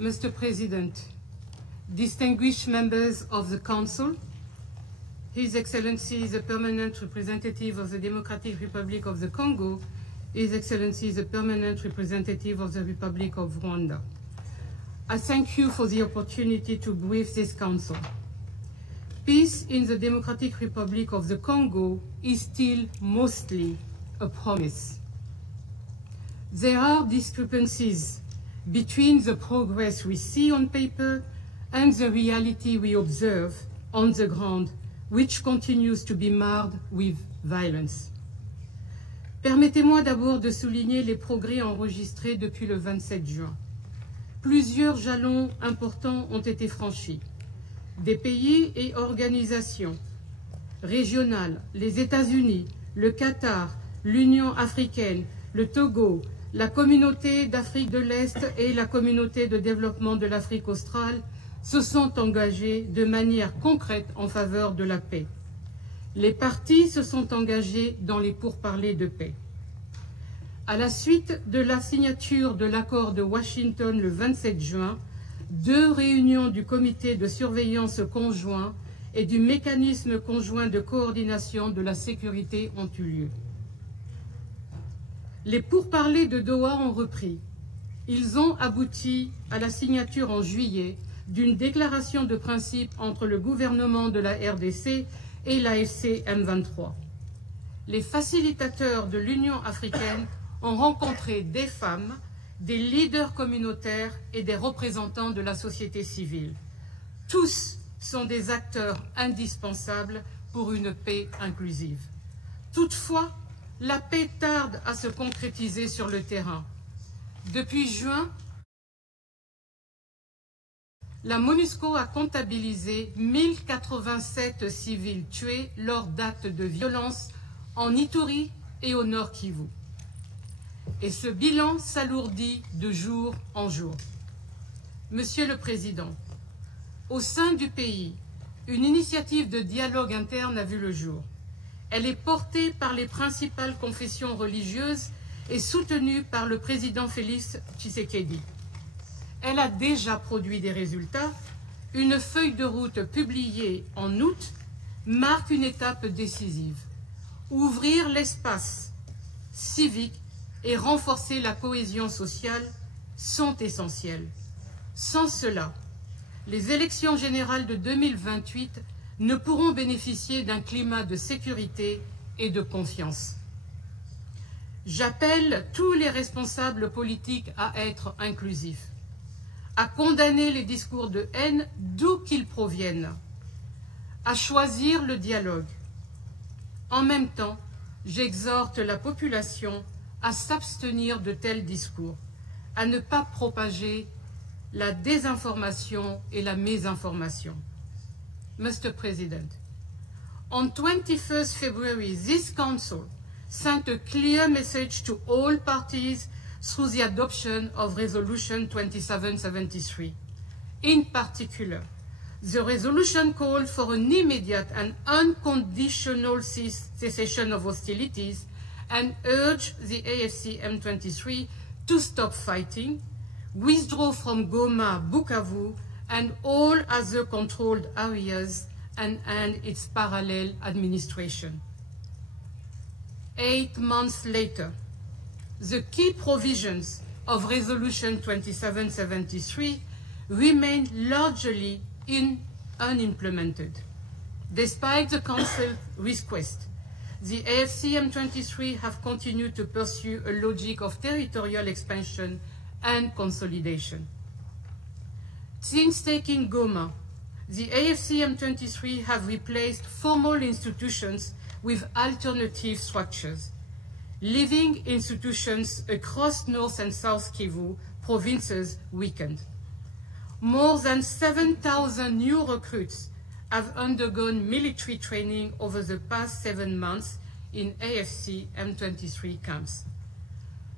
Mr. President, distinguished members of the Council, His Excellency the Permanent Representative of the Democratic Republic of the Congo, His Excellency the Permanent Representative of the Republic of Rwanda. I thank you for the opportunity to brief this Council. Peace in the Democratic Republic of the Congo is still mostly a promise. There are discrepancies between the progress we see on paper and the reality we observe on the ground, which continues to be marred with violence. Permettez-moi d'abord de souligner les progrès enregistrés depuis le 27 juin. Plusieurs jalons importants ont été franchis. Des pays et organisations régionales, les États-Unis, le Qatar, l'Union africaine, le Togo, la Communauté d'Afrique de l'Est et la Communauté de développement de l'Afrique australe se sont engagés de manière concrète en faveur de la paix. Les parties se sont engagées dans les pourparlers de paix. À la suite de la signature de l'accord de Washington le 27 juin, 2 réunions du comité de surveillance conjoint et du mécanisme conjoint de coordination de la sécurité ont eu lieu. Les pourparlers de Doha ont repris. Ils ont abouti à la signature en juillet d'une déclaration de principe entre le gouvernement de la RDC et l'AFC M23. Les facilitateurs de l'Union africaine ont rencontré des femmes, des leaders communautaires et des représentants de la société civile. Tous sont des acteurs indispensables pour une paix inclusive. Toutefois, la paix tarde à se concrétiser sur le terrain. Depuis juin, la MONUSCO a comptabilisé 1087 civils tués lors d'actes de violence en Ituri et au Nord Kivu. Et ce bilan s'alourdit de jour en jour. Monsieur le Président, au sein du pays, une initiative de dialogue interne a vu le jour. Elle est portée par les principales confessions religieuses et soutenue par le président Félix Tshisekedi. Elle a déjà produit des résultats. Une feuille de route publiée en août marque une étape décisive. Ouvrir l'espace civique et renforcer la cohésion sociale sont essentiels. Sans cela, les élections générales de 2028 ne pourront bénéficier d'un climat de sécurité et de confiance. J'appelle tous les responsables politiques à être inclusifs, à condamner les discours de haine d'où qu'ils proviennent, à choisir le dialogue. En même temps, j'exhorte la population à s'abstenir de tels discours, à ne pas propager la désinformation et la mésinformation. Mr. President, on 21st February, this Council sent a clear message to all parties through the adoption of Resolution 2773. In particular, the resolution called for an immediate and unconditional cessation of hostilities and urged the AFC M23 to stop fighting, withdraw from Goma, Bukavu, and all other controlled areas and end its parallel administration. 8 months later, the key provisions of Resolution 2773 remain largely unimplemented. Despite the Council's request, the AFC M23 have continued to pursue a logic of territorial expansion and consolidation. Since taking Goma, the AFC M23 have replaced formal institutions with alternative structures, leaving institutions across North and South Kivu provinces weakened. More than 7,000 new recruits have undergone military training over the past 7 months in AFC M23 camps.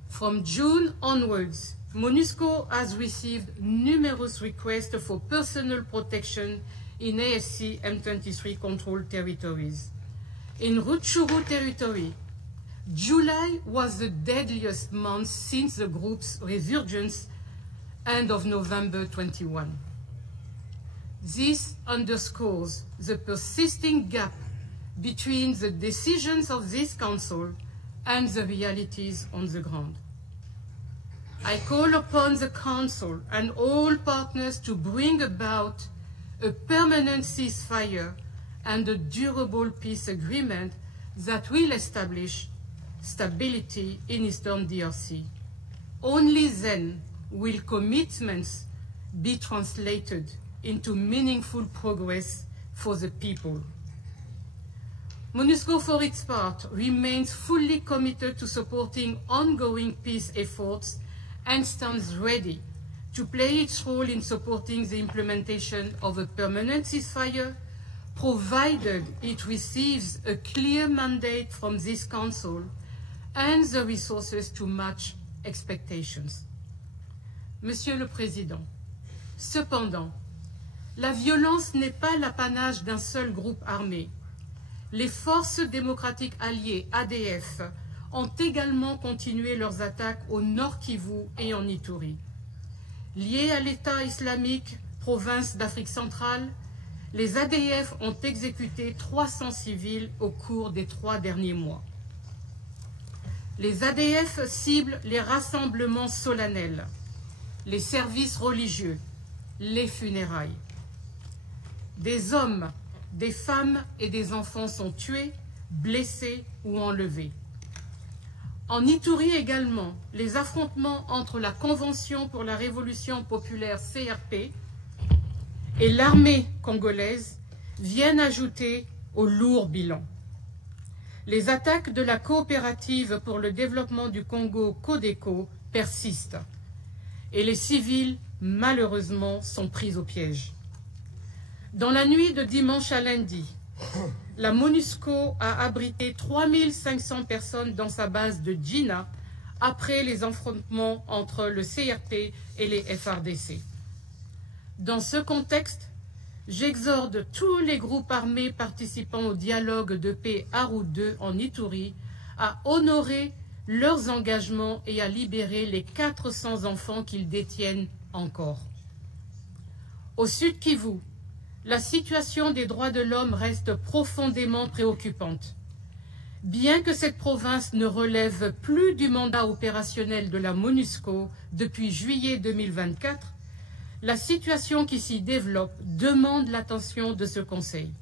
From June onwards, MONUSCO has received numerous requests for personal protection in AFC M23 controlled territories. In Rutshuru territory, July was the deadliest month since the group's resurgence end of November 21. This underscores the persisting gap between the decisions of this Council and the realities on the ground. I call upon the Council and all partners to bring about a permanent ceasefire and a durable peace agreement that will establish stability in Eastern DRC. Only then will commitments be translated into meaningful progress for the people. MONUSCO, for its part, remains fully committed to supporting ongoing peace efforts and stands ready to play its role in supporting the implementation of a permanent ceasefire, provided it receives a clear mandate from this Council and the resources to match expectations. Monsieur le Président, cependant, la violence n'est pas l'apanage d'un seul groupe armé. Les forces démocratiques alliées, ADF, ont également continué leurs attaques au Nord Kivu et en Ituri. Liés à l'État islamique, province d'Afrique centrale, les ADF ont exécuté 300 civils au cours des 3 derniers mois. Les ADF ciblent les rassemblements solennels, les services religieux, les funérailles. Des hommes, des femmes et des enfants sont tués, blessés ou enlevés. En Ituri également, les affrontements entre la Convention pour la Révolution populaire CRP et l'armée congolaise viennent ajouter au lourd bilan. Les attaques de la coopérative pour le développement du Congo, CODECO, persistent et les civils, malheureusement, sont pris au piège. Dans la nuit de dimanche à lundi, la MONUSCO a abrité 3500 personnes dans sa base de Djina après les affrontements entre le CRP et les FARDC. Dans ce contexte, j'exhorte tous les groupes armés participant au dialogue de paix Arou 2 en Ituri à honorer leurs engagements et à libérer les 400 enfants qu'ils détiennent encore. Au Sud Kivu, la situation des droits de l'homme reste profondément préoccupante. Bien que cette province ne relève plus du mandat opérationnel de la MONUSCO depuis juillet 2024, la situation qui s'y développe demande l'attention de ce Conseil.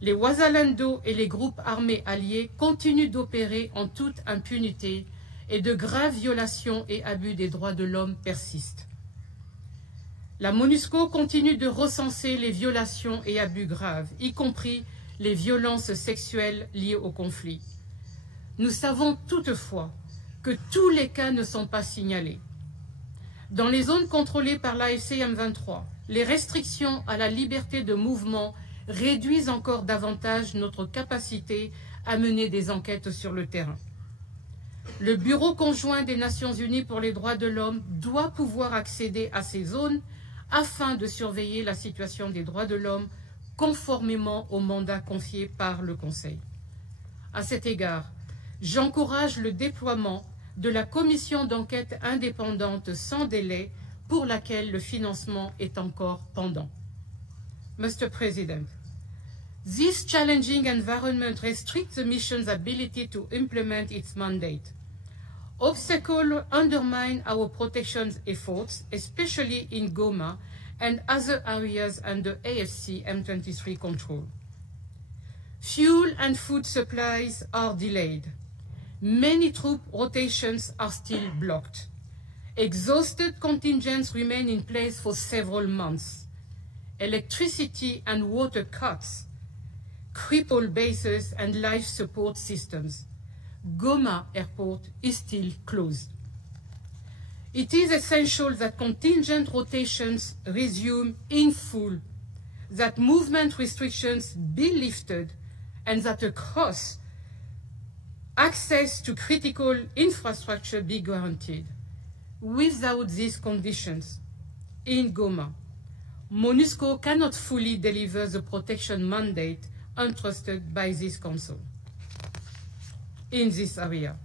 Les Wazalendo et les groupes armés alliés continuent d'opérer en toute impunité et de graves violations et abus des droits de l'homme persistent. La MONUSCO continue de recenser les violations et abus graves, y compris les violences sexuelles liées au conflit. Nous savons toutefois que tous les cas ne sont pas signalés. Dans les zones contrôlées par l'AFC M23, les restrictions à la liberté de mouvement réduisent encore davantage notre capacité à mener des enquêtes sur le terrain. Le Bureau conjoint des Nations Unies pour les droits de l'homme doit pouvoir accéder à ces zones afin de surveiller la situation des droits de l'homme conformément au mandat confié par le Conseil. À cet égard, j'encourage le déploiement de la commission d'enquête indépendante sans délai pour laquelle le financement est encore pendant. Mr. President, this challenging environment restricts the mission's ability to implement its mandate. Obstacles undermine our protection efforts, especially in Goma and other areas under AFC M23 control. Fuel and food supplies are delayed. Many troop rotations are still blocked. Exhausted contingents remain in place for several months. Electricity and water cuts cripple bases and life support systems. Goma Airport is still closed. It is essential that contingent rotations resume in full, that movement restrictions be lifted, and that across access to critical infrastructure be guaranteed. Without these conditions, in Goma, MONUSCO cannot fully deliver the protection mandate entrusted by this Council. In this area,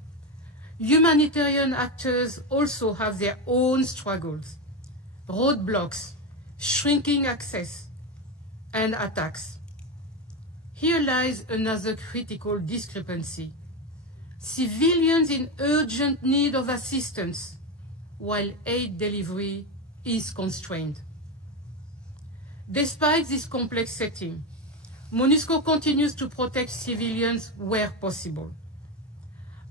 humanitarian actors also have their own struggles. roadblocks, shrinking access, and attacks. Here lies another critical discrepancy. Civilians in urgent need of assistance, while aid delivery is constrained. Despite this complex setting, MONUSCO continues to protect civilians where possible.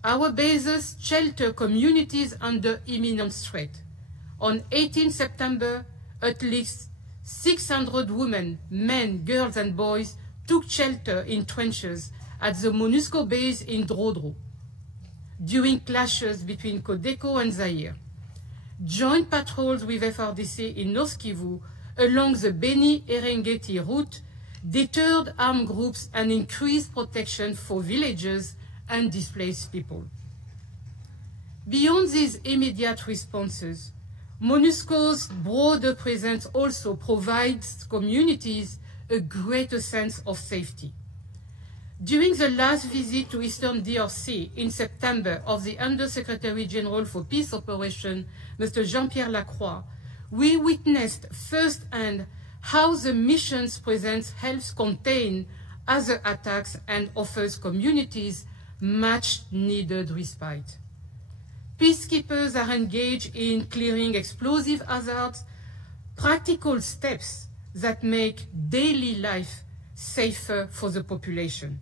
Our bases shelter communities under imminent threat. On 18 September, at least 600 women, men, girls, and boys took shelter in trenches at the MONUSCO base in Drodro during clashes between Codeco and Zaire. Joint patrols with FRDC in North Kivu along the Beni-Erengeti route deterred armed groups and increased protection for villagers and displaced people. Beyond these immediate responses, MONUSCO's broader presence also provides communities a greater sense of safety. During the last visit to Eastern DRC in September of the Undersecretary General for Peace Operations, Mr. Jean-Pierre Lacroix, we witnessed firsthand how the mission's presence helps contain other attacks and offers communities much-needed respite. Peacekeepers are engaged in clearing explosive hazards, practical steps that make daily life safer for the population.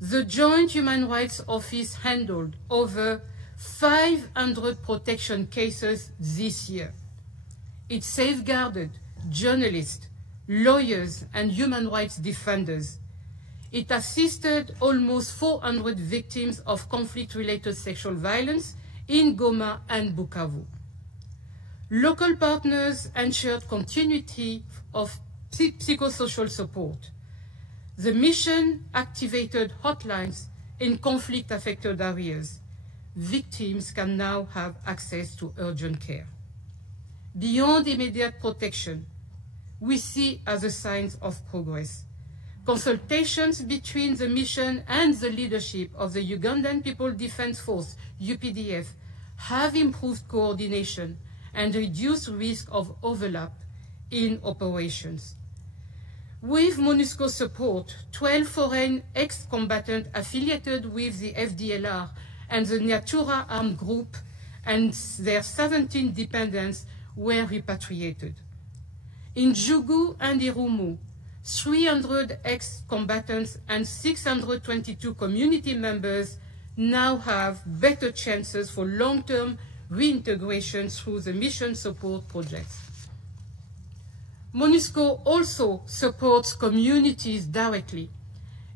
The Joint Human Rights Office handled over 500 protection cases this year. It safeguarded journalists, lawyers, and human rights defenders. It assisted almost 400 victims of conflict-related sexual violence in Goma and Bukavu. Local partners ensured continuity of psychosocial support. The mission activated hotlines in conflict-affected areas. Victims can now have access to urgent care. Beyond immediate protection, we see other signs of progress. Consultations between the mission and the leadership of the Ugandan People Defense Force, UPDF, have improved coordination and reduced risk of overlap in operations. With MONUSCO support, 12 foreign ex-combatants affiliated with the FDLR and the Nyatura armed group and their 17 dependents were repatriated. In Djougou and Irumu, 300 ex-combatants and 622 community members now have better chances for long-term reintegration through the mission support projects. MONUSCO also supports communities directly.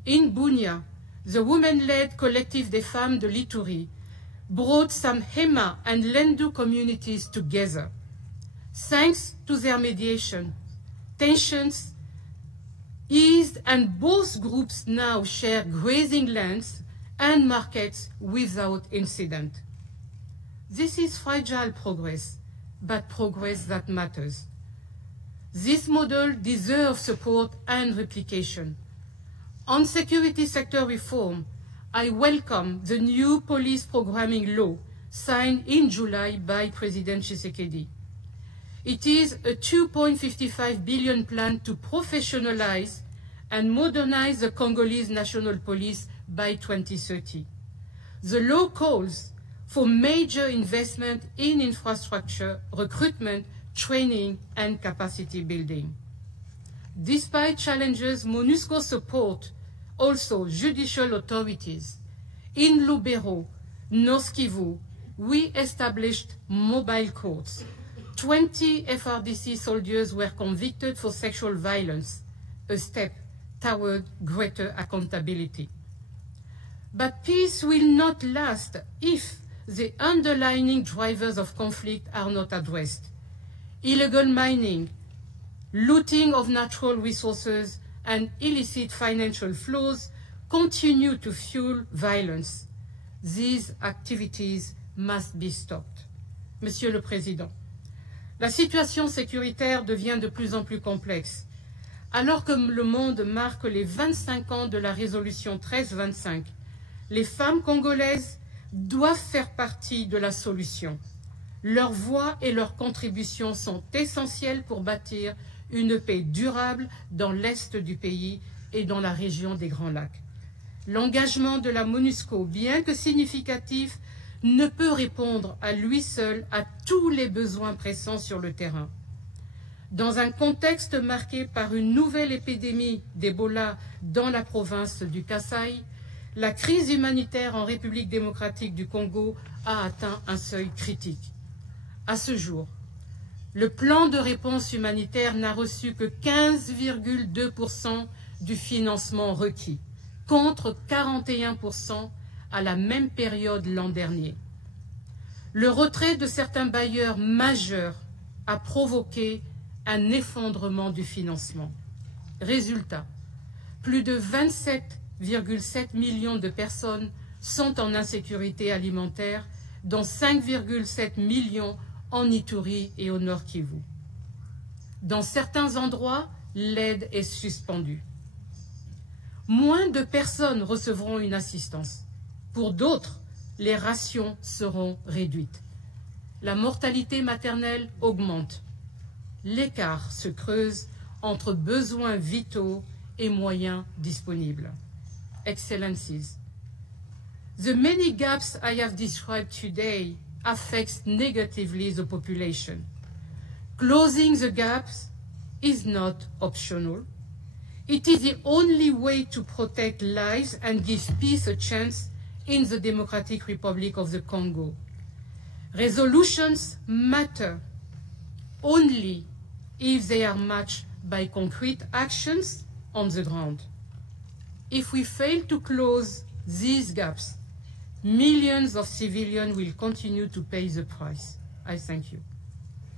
In Bunia, the women-led collective des Femmes de l'Ituri brought some Hema and Lendu communities together. Thanks to their mediation, tensions eased and both groups now share grazing lands and markets without incident. This is fragile progress, but progress that matters. This model deserves support and replication. On security sector reform, I welcome the new police programming law signed in July by President Tshisekedi. It is a 2.55 billion plan to professionalize and modernize the Congolese National Police by 2030. The law calls for major investment in infrastructure, recruitment, training, and capacity building. Despite challenges, MONUSCO support also judicial authorities. In Lubero, North Kivu, we established mobile courts. 20 FRDC soldiers were convicted for sexual violence, a step toward greater accountability. But peace will not last if the underlying drivers of conflict are not addressed. Illegal mining, looting of natural resources, and illicit financial flows continue to fuel violence. These activities must be stopped. Monsieur le Président, la situation sécuritaire devient de plus en plus complexe. Alors que le monde marque les 25 ans de la résolution 1325, les femmes congolaises doivent faire partie de la solution. Leur voix et leurs contributions sont essentielles pour bâtir une paix durable dans l'est du pays et dans la région des Grands Lacs. L'engagement de la MONUSCO, bien que significatif, ne peut répondre à lui seul à tous les besoins pressants sur le terrain. Dans un contexte marqué par une nouvelle épidémie d'Ebola dans la province du Kasaï, la crise humanitaire en République démocratique du Congo a atteint un seuil critique. À ce jour, le plan de réponse humanitaire n'a reçu que 15,2% du financement requis, contre 41% à la même période l'an dernier. Le retrait de certains bailleurs majeurs a provoqué un effondrement du financement. Résultat, plus de 27,7 millions de personnes sont en insécurité alimentaire, dont 5,7 millions en Ituri et au Nord Kivu. Dans certains endroits, l'aide est suspendue. Moins de personnes recevront une assistance. Pour d'autres, les rations seront réduites. La mortalité maternelle augmente. L'écart se creuse entre besoins vitaux et moyens disponibles. Excellencies, the many gaps I have described today affects negatively the population. Closing the gaps is not optional. It is the only way to protect lives and give peace a chance in the Democratic Republic of the Congo. Resolutions matter only if they are matched by concrete actions on the ground. If we fail to close these gaps, millions of civilians will continue to pay the price. I thank you.